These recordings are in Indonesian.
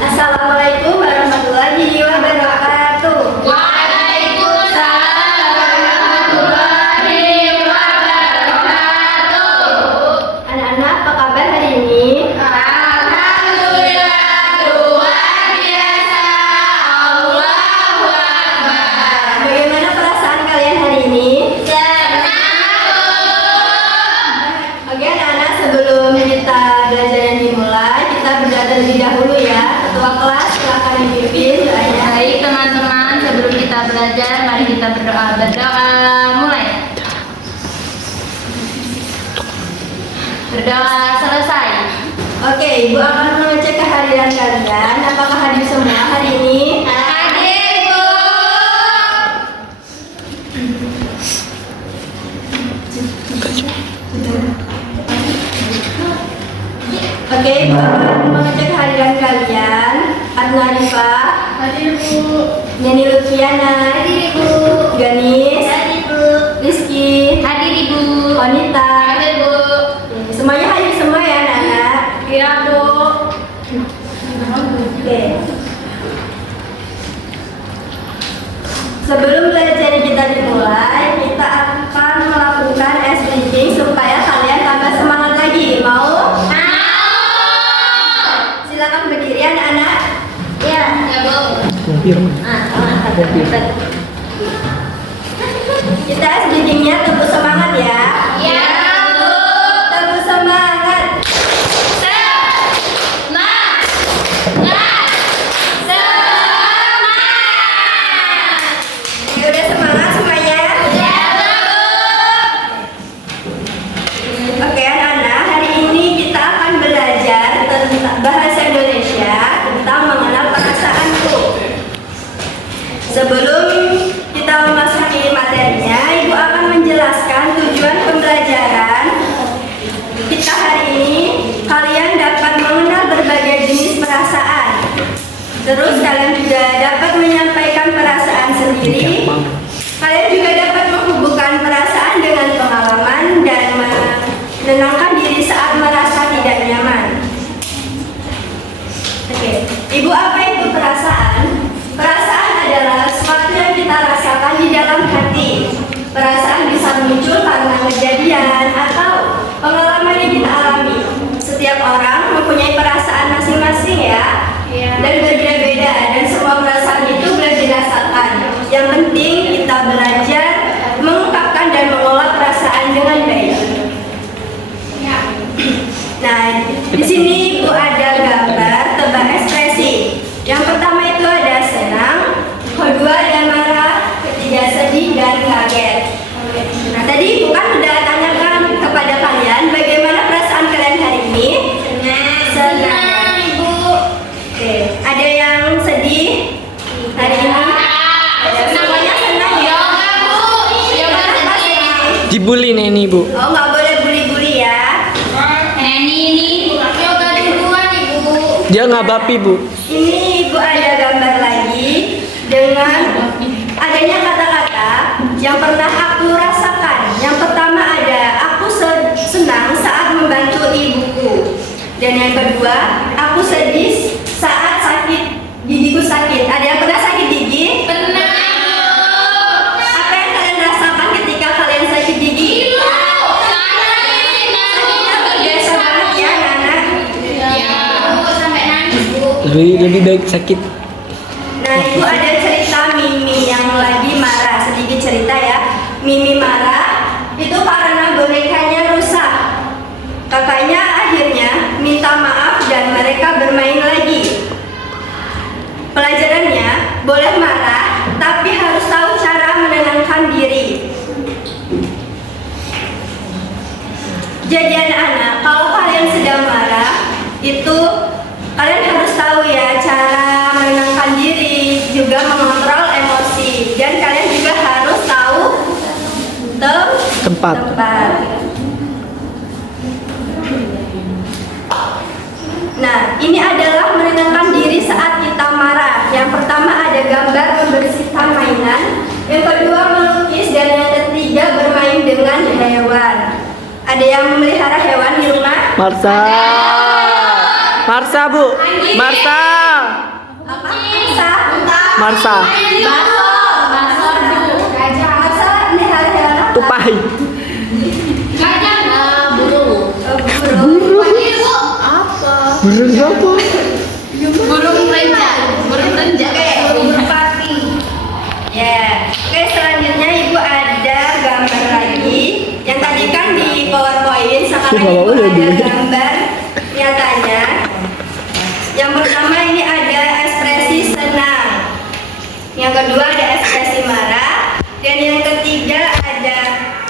Assalamualaikum warahmatullahi wabarakatuh. Waalaikumsalam warahmatullahi wabarakatuh. Anak-anak, apa kabar hari ini? Alhamdulillah, luar biasa. Allahu Akbar. Bagaimana perasaan kalian hari ini? Senang. Oke anak-anak, sebelum kita belajar yang dimulai, kita berdoa terlebih dahulu ya. Ketua kelas, silakan dipimpin doanya. Baik teman-teman, sebelum kita belajar, mari kita berdoa. Mulai. Berdoa selesai. Oke, Ibu akan mengecek kehadiran kalian. Apakah hadir semua hari ini? Hadir, Bu. Oke, Ibu akan mengecek kehadiran kalian. Adna Rifa, Hadir, Bu. Neni Lutfiana, Hadir, Bu. Ganis, Hadir, Bu. Rizky, Hadir, Ibu. Wanita. Hadir, Bu. Semuanya hadir semua ya anak-anak. Iya, Bu. Oke. Sebelum belajar kita dimulai, kita akan melakukan ice breathing supaya kalian tambah semangat lagi. Mau? Silakan berdiri anak-anak. Ya, Bu. Kita ice breathingnya tepuk semangat ya. Ya, Bu. Tepuk semangat. Oke, udah semangat semuanya? Oke anak-anak, hari ini kita akan belajar tentang bahasa Indonesia tentang mengenal perasaanku. Sebelum kita memasuki materinya, Ibu akan menjelaskan tujuan pembelajaran kita hari ini. Kalian dapat mengenal berbagai jenis perasaan. Terus kalian juga dapat menyampaikan perasaan sendiri. Kalian juga dapat menghubungkan perasaan dengan pengalaman dan menenangkan diri saat merasa tidak nyaman. Oke, Ibu, apa itu perasaan? Perasaan adalah sesuatu yang kita rasakan di dalam hati. Perasaan bisa muncul karena kejadian atau pengalaman yang kita alami. Setiap orang mempunyai perasaan masing-masing ya. Dan berbeda-beda, dan semua perasaan itu boleh dirasakan. Yang penting kita belajar mengungkapkan dan mengolah perasaan dengan baik. Nah, di sini Ibu ada gambar tebak ekspresi. Yang pertama itu ada senang, kedua ada marah, ketiga sedih dan kaget. Nah, tadi Ibu kan udah tanyakan kepada kalian bagaimana perasaan kalian hari ini. Senang, Ibu. Oke, ada yang sedih hari ini? Semuanya senang ya? Kenapa sedih? Dibully Neni, Bu. Oh, nggak boleh bully-bully ya. Neni ini yoga duluan, Ibu. Dia ngabapi, Bu. Ini Ibu ada gambar lagi dengan adanya kata-kata yang pernah aku rasakan. Yang pertama ada aku senang saat membantu ibuku. Dan yang kedua, aku sedih saat gigiku sakit. Ada yang pernah sakit gigi? Pernah. Apa yang kalian rasakan ketika kalian sakit gigi? Sakitnya terbiasa banget ya anak-anak. Ya, Bu, sampai nangis, Bu. Lebih baik sakit. Nah, itu ada cerita Mimi yang lagi marah. Sedikit cerita ya. Mimi marah itu karena bonekanya rusak. Kakaknya akhirnya minta maaf dan mereka bermain lagi. Pelajarannya, boleh marah tapi harus tahu cara menenangkan diri. Jadi anak-anak, kalau kalian sedang marah, itu kalian harus tahu ya cara menenangkan diri, juga mengontrol emosi, dan kalian juga harus tahu Tempat. Nah, ini adalah menenangkan diri saat kita marah. Yang pertama ada gambar membersihkan mainan, yang kedua melukis, dan yang ketiga bermain dengan hewan. Ada yang memelihara hewan di rumah? Marsa. Marsa, Bu. Marsa. Marsa. Baso. Baso. Gajah. Masa ini hewan apa? Tupai. Gajah. Burung. Burung. Ibu. Apa? Burung apa? Burung renjak. Burung renjak. Oke, burung merpati. Ya, oke selanjutnya ibu ada gambar lagi. Yang tadi kan di PowerPoint, sekarang ibu ada gambar nyatanya. Yang pertama ini ada ekspresi senang. Yang kedua ada ekspresi marah. Dan yang ketiga ada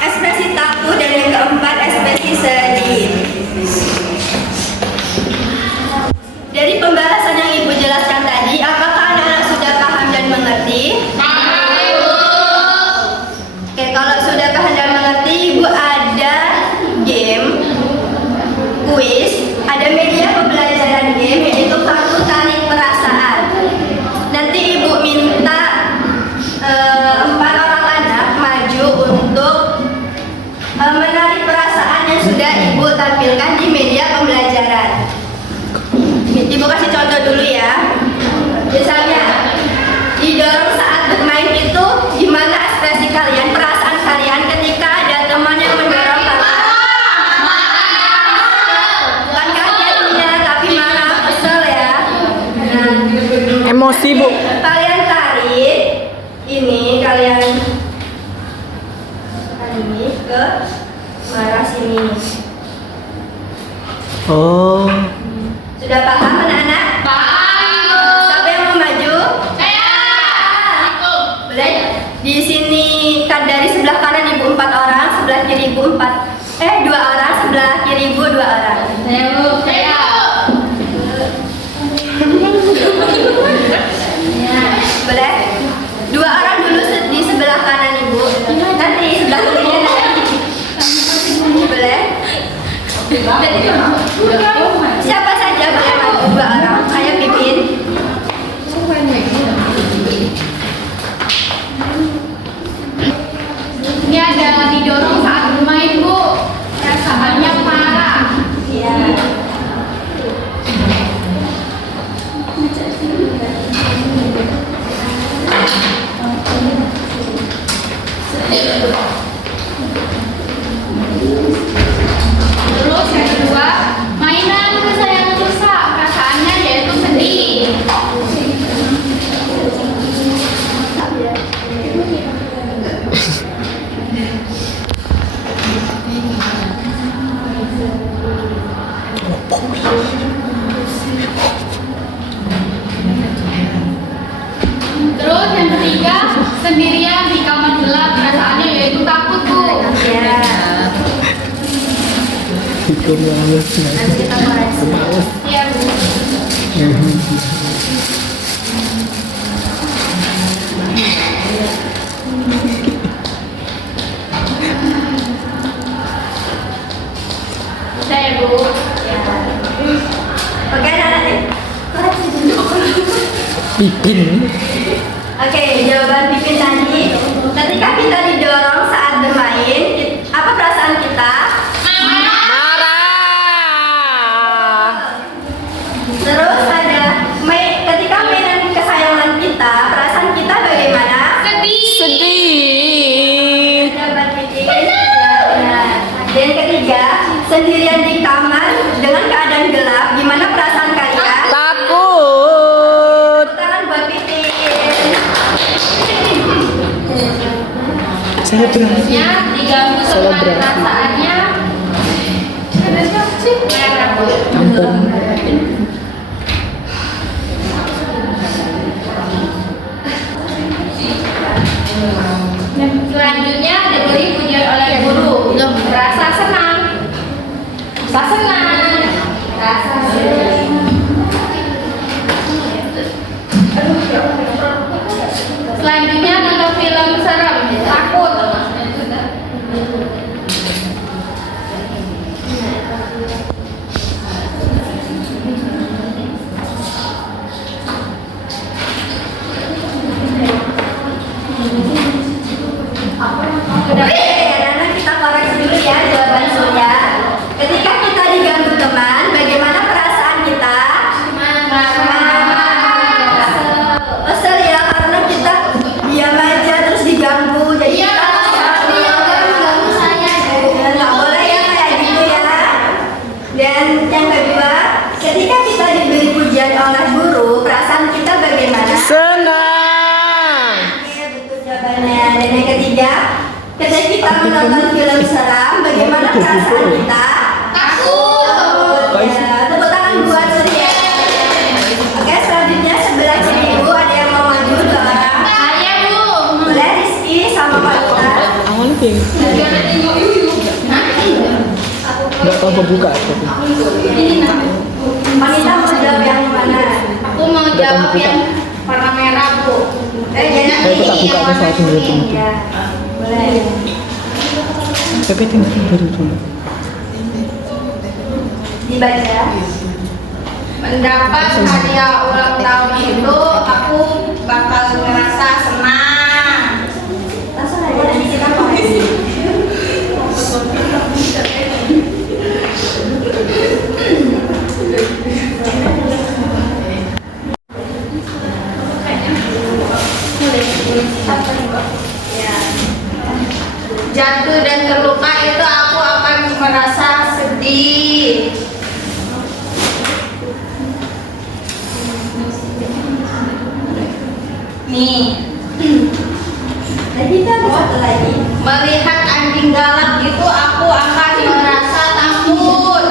ekspresi takut. Dan yang keempat ekspresi sedih. Dari pembahasan yang ibu jelaskan tadi, apakah anak-anak sudah paham dan mengerti? Oke, kalau sudah paham dan mengerti, ibu ada game, kuis, ada media pembelajaran game, yaitu kartu tarik perasaan. Nanti ibu minta 4 orang anak maju untuk menarik perasaan yang sudah ibu tampilkan di media pembelajaran. Ibu kasih contoh dulu ya. Misalnya, didorong saat bermain itu gimana ekspresi kalian, perasaan kalian ketika ada teman yang mendorong kalian? Bukan kaget ya, tapi marah, kesel ya. Nah, Emosi, Bu. kalian tarik ini, kalian ini ke marah sini. Oh. Sudah paham anak-anak? Siapa yang mau maju? Boleh? Di sini kan dari sebelah kanan ibu 4 orang, sebelah kiri ibu 2 orang, sebelah kiri ibu 2 orang. Saya. Boleh? 2 orang dulu di sebelah kanan ibu, nanti sebelah kirinya nanti. Boleh? Siapa saja boleh maju 2 orang. Saya pimpin. Ini ada didorong saat bermain, Bu. Perasaannya marah. Ya. Terus yang kedua, mainan kesayangan rusak. Perasaannya yaitu sedih. Terus yang ketiga, sendirian di kamar gelap. Perasaannya yaitu takut, Bu. Ya. Itu males. Nanti kita koreksi. Iya, Bu. Bisa ya, Bu? Oke, anak-anak. Koreksi dulu. Pipin. Oke, jawaban Pipin tadi. Ketika kita didorong saat bermain, apa perasaan kita? Marah. Terus ada ketika mainan kesayangan kita, perasaan kita bagaimana? Sedih. Jawaban Pipin. Ya, benar. Dan ketiga, sendirian di kamar dengan keadaan gelap, gimana perasaan kalian? Takut. Tangan buat Pipin. Saya berani. Diganggu sama Selebrasi. perasaannya. Merah, Bu. Ampun. Selanjutnya diberi pujian oleh guru. Rasa senang. Rasa senang. Rasa senang. Selanjutnya nonton film serem. Takut. ketiga, ketika kita menonton film seram, bagaimana perasaan kita? Takut. Ya, tepuk tangan buat Surya. Oke, selanjutnya sebelah kiri ibu ada yang mau maju 2 orang. Saya Bu. Boleh Rizky sama Kalita. Awalnya pengen. Nggak tahu kebuka. Wanita mau jawab yang mana? Aku mau jawab yang warna merah Bu. Jadi Saya tak buka aku saat ini. ya, boleh. Tapi tinggal baru dulu. Dibaca. Mendapat hadiah ulang tahun itu aku bakal ngerasa senang. Langsung aja nanti kita koreksi. Jatuh dan terluka itu aku akan merasa sedih. Nih, Dan kita ada satu lagi. melihat anjing galak itu aku akan merasa takut.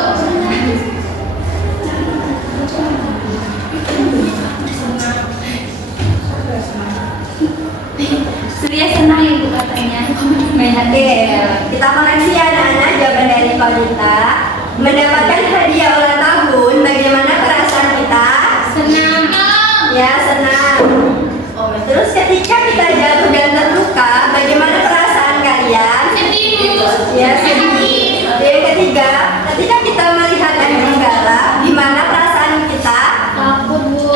Surya senang ibu katanya. Oke, kita koreksi ya anak-anak jawaban dari Kalita. Mendapatkan hadiah ulang tahun, bagaimana perasaan kita? Senang. Ya, senang. Terus ketika kita jatuh dan terluka, bagaimana perasaan kalian? Sedih Bu. Ya, sedih. Yang ketiga, ketika kita melihat anjing galak, gimana perasaan kita? Takut Bu.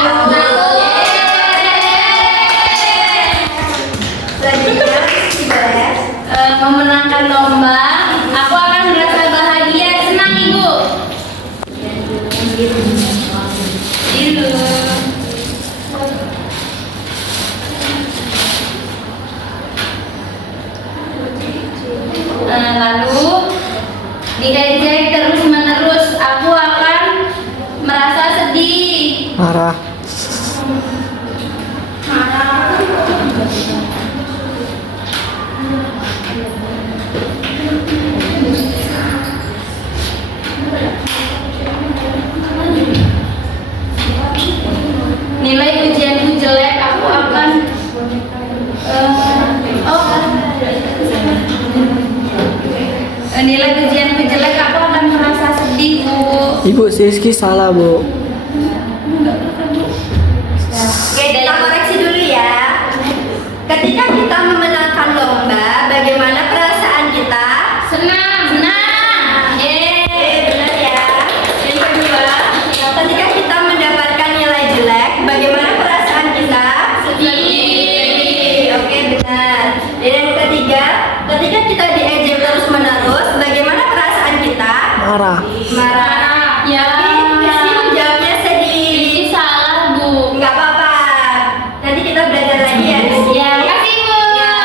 Selanjutnya, boleh. Memenangkan lomba, aku akan merasa bahagia, senang ibu. Ilu. Lalu diejek terus menerus, aku akan merasa sedih. Marah. Marah. Nilai ujianku jelek, aku akan nilai ujianku jelek, aku akan merasa sedih Bu. Ibu Siski salah, Bu. Oke, kita koreksi dulu ya. Ketika kita memenangkan lomba, bagaimana perasaan kita? Senang. Senang. Benar ya. Yang kedua, ketika kita mendapatkan nilai jelek, bagaimana perasaan kita? Sedih. Oke, benar. Dan yang ketiga, ketika kita diejek terus menerus, bagaimana perasaan kita? Marah. Marah. Ya. Tapi Rizky menjawabnya sedih. Ini salah Bu. Nggak apa-apa. Nanti kita belajar lagi ya, Rizky. Ya, makasih Bu. Ya.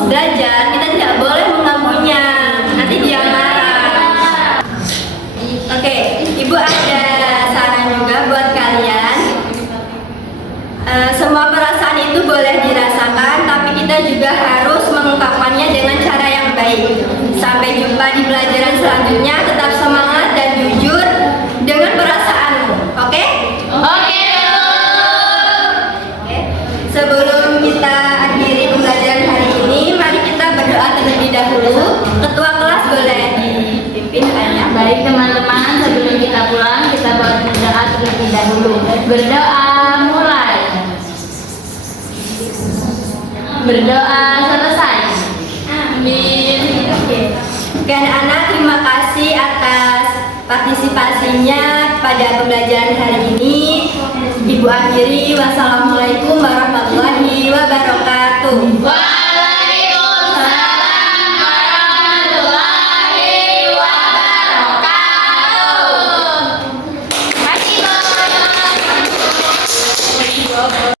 fokus belajar, kita tidak boleh mengganggunya. Nanti dia marah. Oke, Ibu ada saran juga buat kalian. Semua perasaan itu boleh dirasakan, tapi kita juga harus mengungkapkannya dengan cara yang baik. Sampai jumpa di pelajaran selanjutnya. Tetap semangat dan jujur dengan perasaanmu. Oke? Oke. Oke. Sebelum kita akhiri pembelajaran hari ini, mari kita berdoa terlebih dahulu. Ketua kelas boleh dipimpin doanya. Baik teman-teman, sebelum kita pulang kita berdoa terlebih dahulu. Berdoa mulai. Berdoa selesai. Amin. Oke anak-anak, terima kasih atas partisipasinya pada pembelajaran hari ini. Ibu akhiri, wassalamualaikum warahmatullahi wabarakatuh.